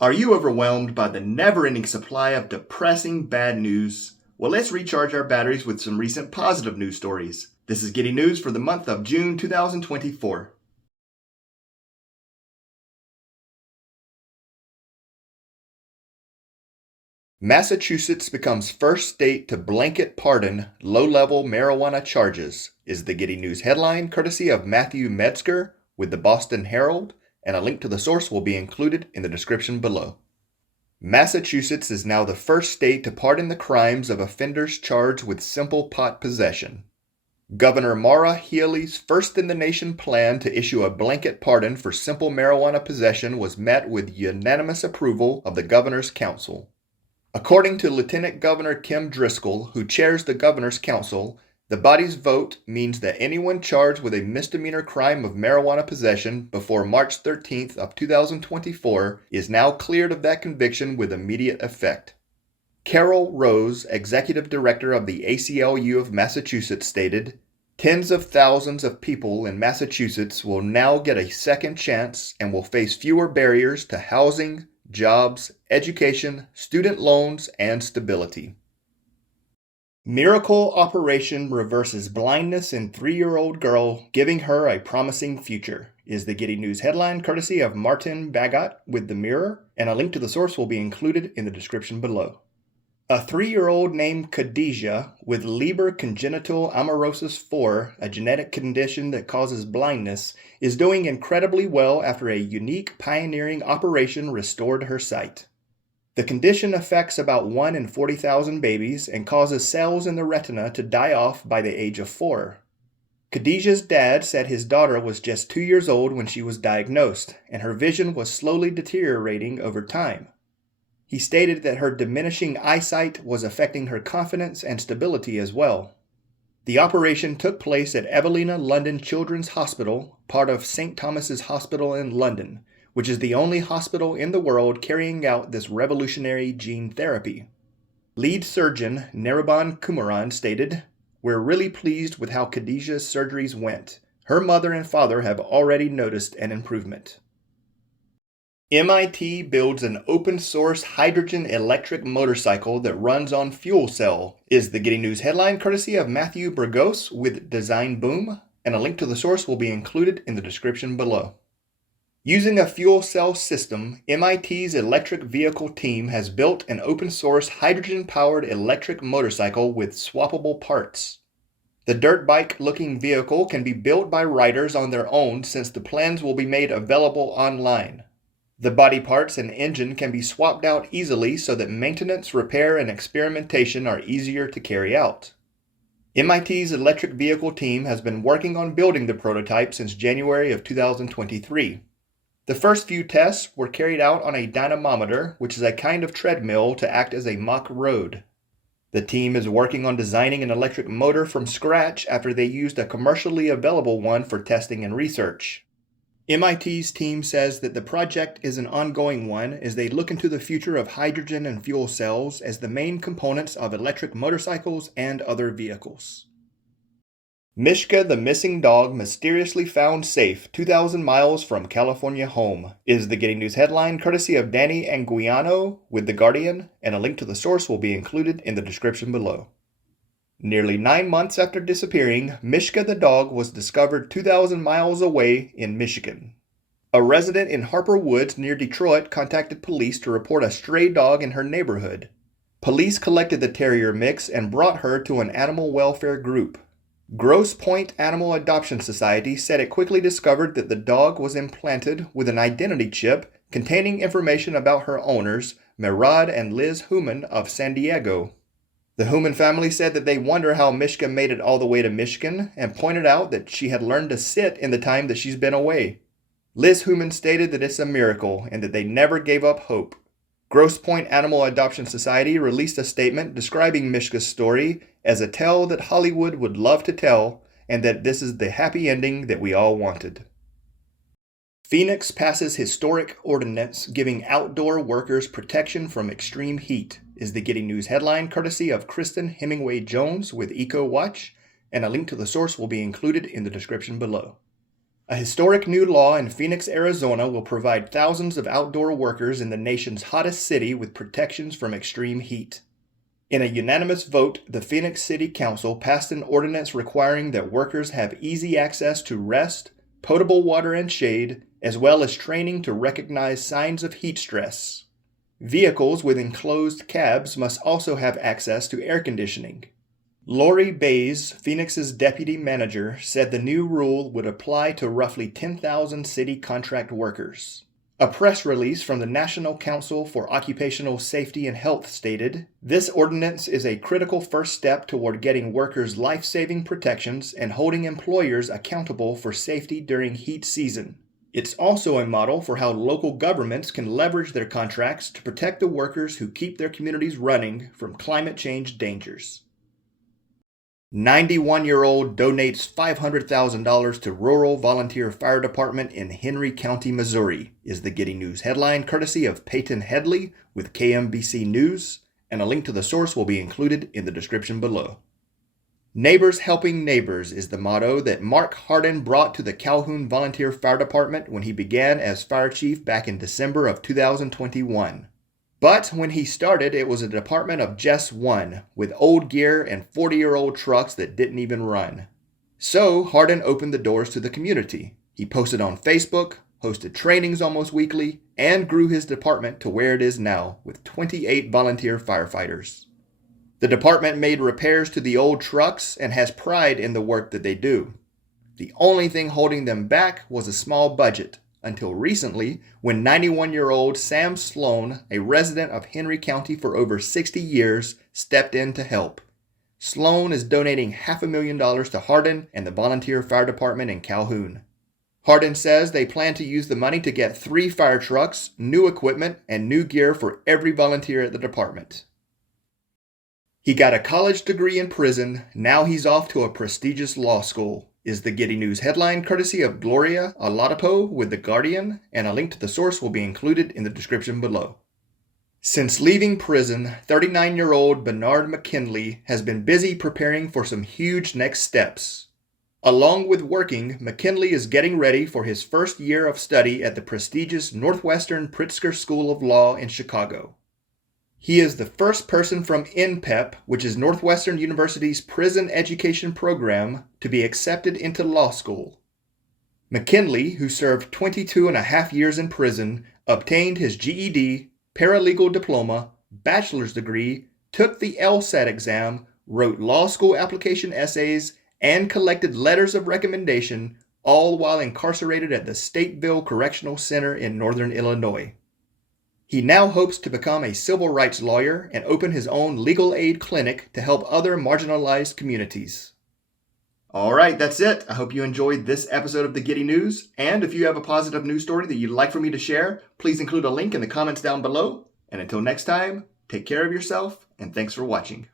Are you overwhelmed by the never-ending supply of depressing bad news? Well, let's recharge our batteries with some recent positive news stories. This is Giddy News for the month of June 2024. Massachusetts becomes first state to blanket pardon low-level marijuana charges, is the Giddy News headline courtesy of Matthew Metzger with the Boston Herald, and a link to the source will be included in the description below. Massachusetts is now the first state to pardon the crimes of offenders charged with simple pot possession. Governor Maura Healey's first-in-the-nation plan to issue a blanket pardon for simple marijuana possession was met with unanimous approval of the Governor's Council. According to Lieutenant Governor Kim Driscoll, who chairs the Governor's Council, the body's vote means that anyone charged with a misdemeanor crime of marijuana possession before March 13th of 2024 is now cleared of that conviction with immediate effect. Carol Rose, Executive Director of the ACLU of Massachusetts, stated, "Tens of thousands of people in Massachusetts will now get a second chance and will face fewer barriers to housing, jobs, education, student loans, and stability." Miracle operation reverses blindness in 3-year-old girl, giving her a promising future, is the Giddy News headline courtesy of Martin Bagot with The Mirror, and a link to the source will be included in the description below. A 3-year-old named Khadijah with Leber congenital amaurosis 4, a genetic condition that causes blindness, is doing incredibly well after a unique pioneering operation restored her sight. The condition affects about 1 in 40,000 babies and causes cells in the retina to die off by the age of 4. Khadijah's dad said his daughter was just 2 years old when she was diagnosed, and her vision was slowly deteriorating over time. He stated that her diminishing eyesight was affecting her confidence and stability as well. The operation took place at Evelina London Children's Hospital, part of St. Thomas's Hospital in London, which is the only hospital in the world carrying out this revolutionary gene therapy. Lead surgeon Nariban Kumaran stated, "We're really pleased with how Khadijah's surgeries went. Her mother and father have already noticed an improvement." MIT builds an open-source hydrogen electric motorcycle that runs on fuel cell, is the Giddy News headline courtesy of Matthew Burgos with Design Boom, and a link to the source will be included in the description below. Using a fuel cell system, MIT's electric vehicle team has built an open-source hydrogen-powered electric motorcycle with swappable parts. The dirt bike-looking vehicle can be built by riders on their own since the plans will be made available online. The body parts and engine can be swapped out easily so that maintenance, repair, and experimentation are easier to carry out. MIT's electric vehicle team has been working on building the prototype since January of 2023. The first few tests were carried out on a dynamometer, which is a kind of treadmill to act as a mock road. The team is working on designing an electric motor from scratch after they used a commercially available one for testing and research. MIT's team says that the project is an ongoing one as they look into the future of hydrogen and fuel cells as the main components of electric motorcycles and other vehicles. Mishka the missing dog mysteriously found safe 2,000 miles from California home, is the Giddy News headline courtesy of Danny Anguiano with The Guardian, and a link to the source will be included in the description below. Nearly 9 months after disappearing, Mishka the dog was discovered 2,000 miles away in Michigan. A resident in Harper Woods near Detroit contacted police to report a stray dog in her neighborhood. Police collected the terrier mix and brought her to an animal welfare group. Grosse Pointe Animal Adoption Society said it quickly discovered that the dog was implanted with an identity chip containing information about her owners, Merad and Liz Human of San Diego. The Human family said that they wonder how Mishka made it all the way to Michigan and pointed out that she had learned to sit in the time that she's been away. Liz Human stated that it's a miracle and that they never gave up hope. Grosse Pointe Animal Adoption Society released a statement describing Mishka's story as a tale that Hollywood would love to tell, and that this is the happy ending that we all wanted. Phoenix passes historic ordinance giving outdoor workers protection from extreme heat, is the Giddy News headline courtesy of Kristen Hemingway Jones with EcoWatch, and a link to the source will be included in the description below. A historic new law in Phoenix, Arizona will provide thousands of outdoor workers in the nation's hottest city with protections from extreme heat. In a unanimous vote, the Phoenix City Council passed an ordinance requiring that workers have easy access to rest, potable water and shade, as well as training to recognize signs of heat stress. Vehicles with enclosed cabs must also have access to air conditioning. Lori Bays, Phoenix's deputy manager, said the new rule would apply to roughly 10,000 city contract workers. A press release from the National Council for Occupational Safety and Health stated, "This ordinance is a critical first step toward getting workers life-saving protections and holding employers accountable for safety during heat season. It's also a model for how local governments can leverage their contracts to protect the workers who keep their communities running from climate change dangers." 91-year-old donates $500,000 to rural volunteer fire department in Henry County, Missouri, is the Giddy News headline courtesy of Peyton Headley with KMBC News, and a link to the source will be included in the description below. Neighbors helping neighbors is the motto that Mark Hardin brought to the Calhoun Volunteer Fire Department when he began as fire chief back in December of 2021. But when he started, it was a department of just one, with old gear and 40-year-old trucks that didn't even run. So Hardin opened the doors to the community. He posted on Facebook, hosted trainings almost weekly, and grew his department to where it is now, with 28 volunteer firefighters. The department made repairs to the old trucks and has pride in the work that they do. The only thing holding them back was a small budget, until recently when 91-year-old Sam Sloan, a resident of Henry County for over 60 years, stepped in to help. Sloan is donating $500,000 to Hardin and the volunteer fire department in Calhoun. Hardin says they plan to use the money to get 3 fire trucks, new equipment, and new gear for every volunteer at the department. He got a college degree in prison, now he's off to a prestigious law school, is the Giddy News headline courtesy of Gloria Oladapo with The Guardian, and a link to the source will be included in the description below. Since leaving prison, 39-year-old Bernard McKinley has been busy preparing for some huge next steps. Along with working, McKinley is getting ready for his first year of study at the prestigious Northwestern Pritzker School of Law in Chicago. He is the first person from NPEP, which is Northwestern University's prison education program, to be accepted into law school. McKinley, who served 22.5 years in prison, obtained his GED, paralegal diploma, bachelor's degree, took the LSAT exam, wrote law school application essays, and collected letters of recommendation, all while incarcerated at the Stateville Correctional Center in northern Illinois. He now hopes to become a civil rights lawyer and open his own legal aid clinic to help other marginalized communities. All right, that's it. I hope you enjoyed this episode of the Giddy News. And if you have a positive news story that you'd like for me to share, please include a link in the comments down below. And until next time, take care of yourself, and thanks for watching.